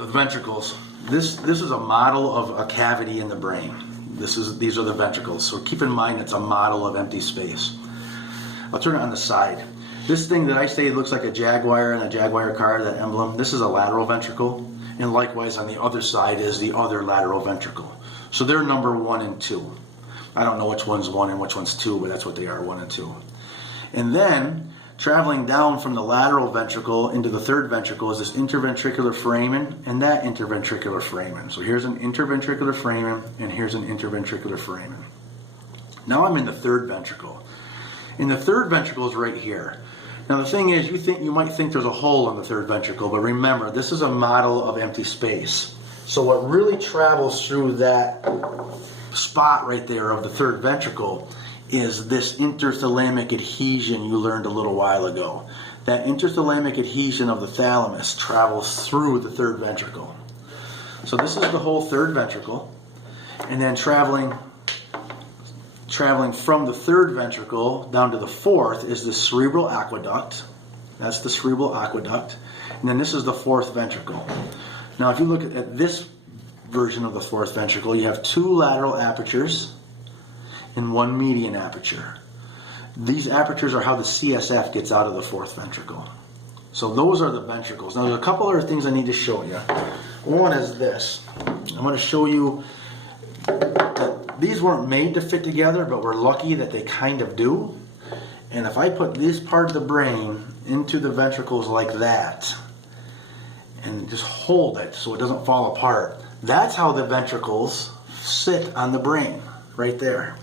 The ventricles. This is a model of a cavity in the brain. These are the ventricles. So keep in mind it's a model of empty space. I'll turn it on the side. This thing that I say looks like a Jaguar and a Jaguar car, that emblem, this is a lateral ventricle. And likewise on the other side is the other lateral ventricle. So they're number 1 and 2. I don't know which one's 1 and which one's 2, but that's what they are, 1 and 2. And then traveling down from the lateral ventricle into the third ventricle is this interventricular foramen and that interventricular foramen. So here's an interventricular foramen and here's an interventricular foramen. Now I'm in the third ventricle. And the third ventricle is right here. Now the thing is, you might think there's a hole in the third ventricle, but remember, this is a model of empty space. So what really travels through that spot right there of the third ventricle is this interthalamic adhesion you learned a little while ago. That interthalamic adhesion of the thalamus travels through the third ventricle. So this is the whole third ventricle, and then traveling from the third ventricle down to the fourth is the cerebral aqueduct. That's the cerebral aqueduct. And then this is the fourth ventricle. Now if you look at this version of the fourth ventricle, you have 2 lateral apertures and 1 median aperture. These apertures are how the CSF gets out of the fourth ventricle. So those are the ventricles. Now there's a couple other things I need to show you. One is this. I'm going to show you that these weren't made to fit together, but we're lucky that they kind of do. And if I put this part of the brain into the ventricles like that and just hold it so it doesn't fall apart, that's how the ventricles sit on the brain, right there.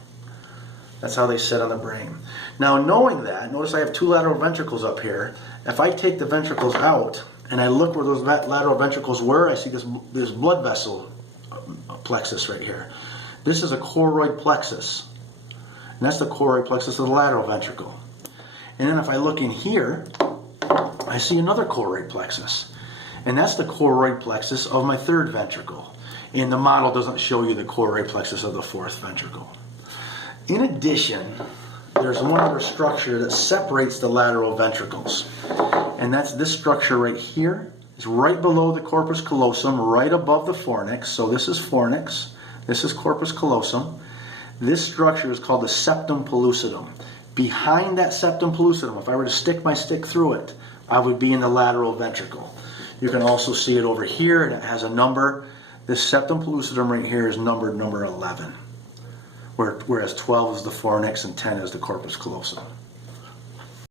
That's how they sit on the brain. Now knowing that, notice I have 2 lateral ventricles up here. If I take the ventricles out and I look where those lateral ventricles were, I see this blood vessel plexus right here. This is a choroid plexus. And that's the choroid plexus of the lateral ventricle. And then if I look in here, I see another choroid plexus. And that's the choroid plexus of my third ventricle. And the model doesn't show you the choroid plexus of the fourth ventricle. In addition, there's one other structure that separates the lateral ventricles. And that's this structure right here. It's right below the corpus callosum, right above the fornix. So this is fornix. This is corpus callosum. This structure is called the septum pellucidum. Behind that septum pellucidum, if I were to stick my stick through it, I would be in the lateral ventricle. You can also see it over here, and it has a number. This septum pellucidum right here is numbered number 11, whereas 12 is the fornix and 10 is the corpus callosum.